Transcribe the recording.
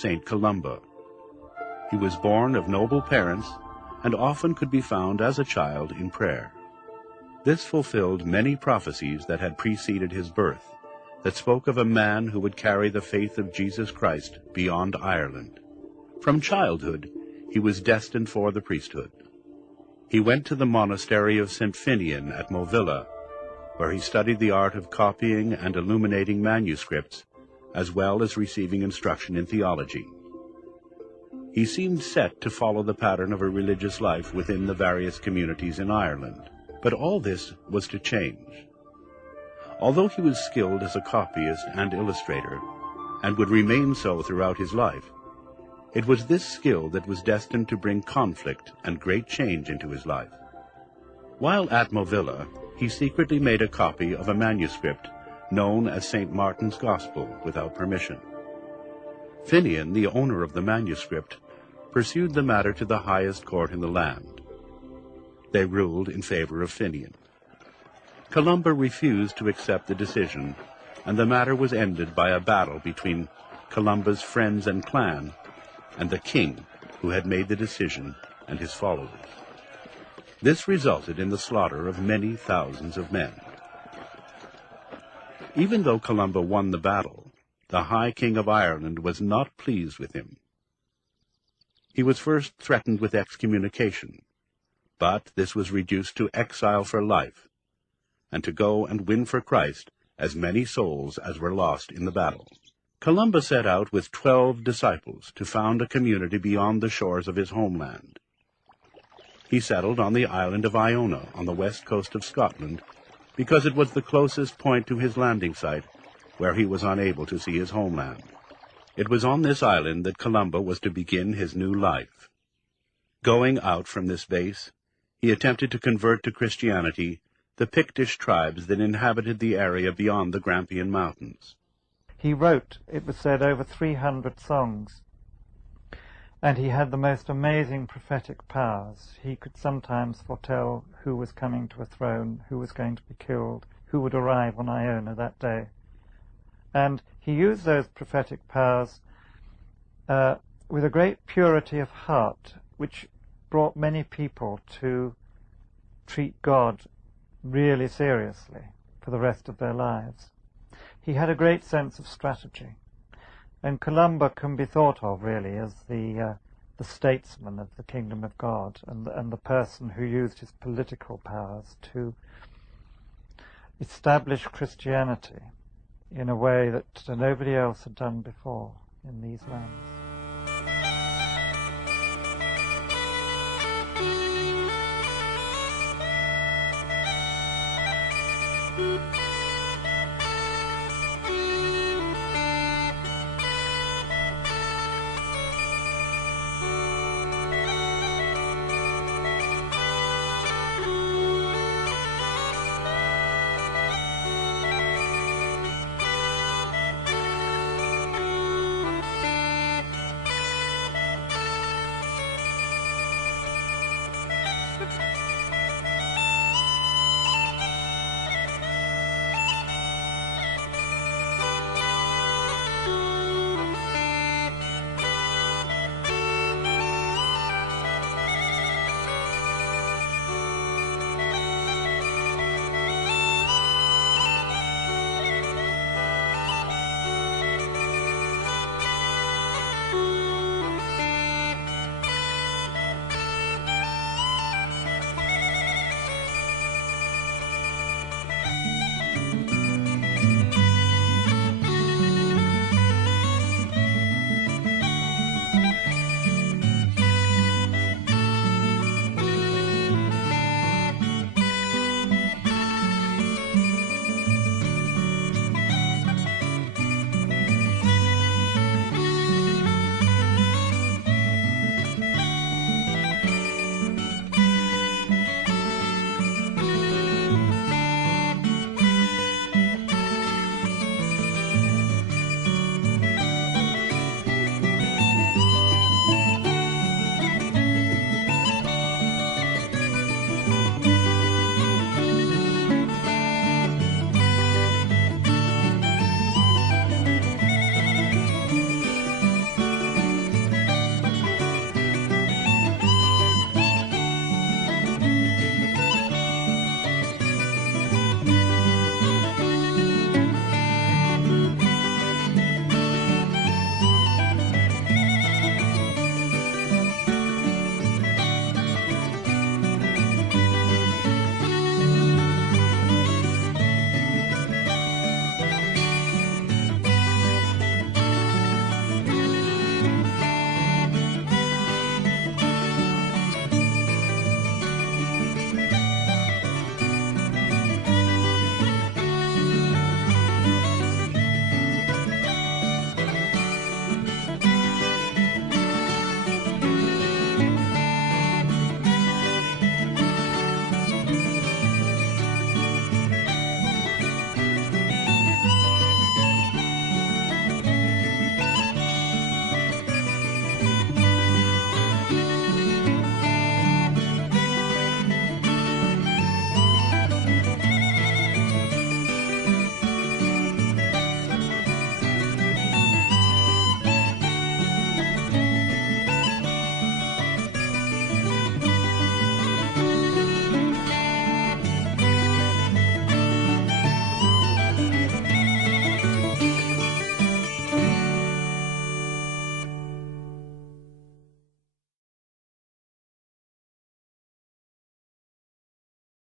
St. Columba. He was born of noble parents and often could be found as a child in prayer. This fulfilled many prophecies that had preceded his birth, that spoke of a man who would carry the faith of Jesus Christ beyond Ireland. From childhood, he was destined for the priesthood. He went to the monastery of St. Finian at Movilla, where he studied the art of copying and illuminating manuscripts, as well as receiving instruction in theology. He seemed set to follow the pattern of a religious life within the various communities in Ireland, but all this was to change. Although he was skilled as a copyist and illustrator, and would remain so throughout his life, it was this skill that was destined to bring conflict and great change into his life. While at Movilla, he secretly made a copy of a manuscript known as St. Martin's Gospel without permission. Finian, the owner of the manuscript, pursued the matter to the highest court in the land. They ruled in favor of Finian. Columba refused to accept the decision, and the matter was ended by a battle between Columba's friends and clan and the king who had made the decision and his followers. This resulted in the slaughter of many thousands of men. Even though Columba won the battle, the High King of Ireland was not pleased with him. He was first threatened with excommunication, but this was reduced to exile for life, and to go and win for Christ as many souls as were lost in the battle. Columba set out with 12 disciples to found a community beyond the shores of his homeland. He settled on the island of Iona on the west coast of Scotland because it was the closest point to his landing site where he was unable to see his homeland. It was on this island that Columba was to begin his new life. Going out from this base, he attempted to convert to Christianity the Pictish tribes that inhabited the area beyond the Grampian Mountains. He wrote, it was said, over 300 songs, and he had the most amazing prophetic powers. He could sometimes foretell who was coming to a throne, who was going to be killed, who would arrive on Iona that day. And he used those prophetic powers with a great purity of heart, which brought many people to treat God really seriously for the rest of their lives. He had a great sense of strategy, and Columba can be thought of really as the statesman of the kingdom of God, and the person who used his political powers to establish Christianity in a way that nobody else had done before in these lands.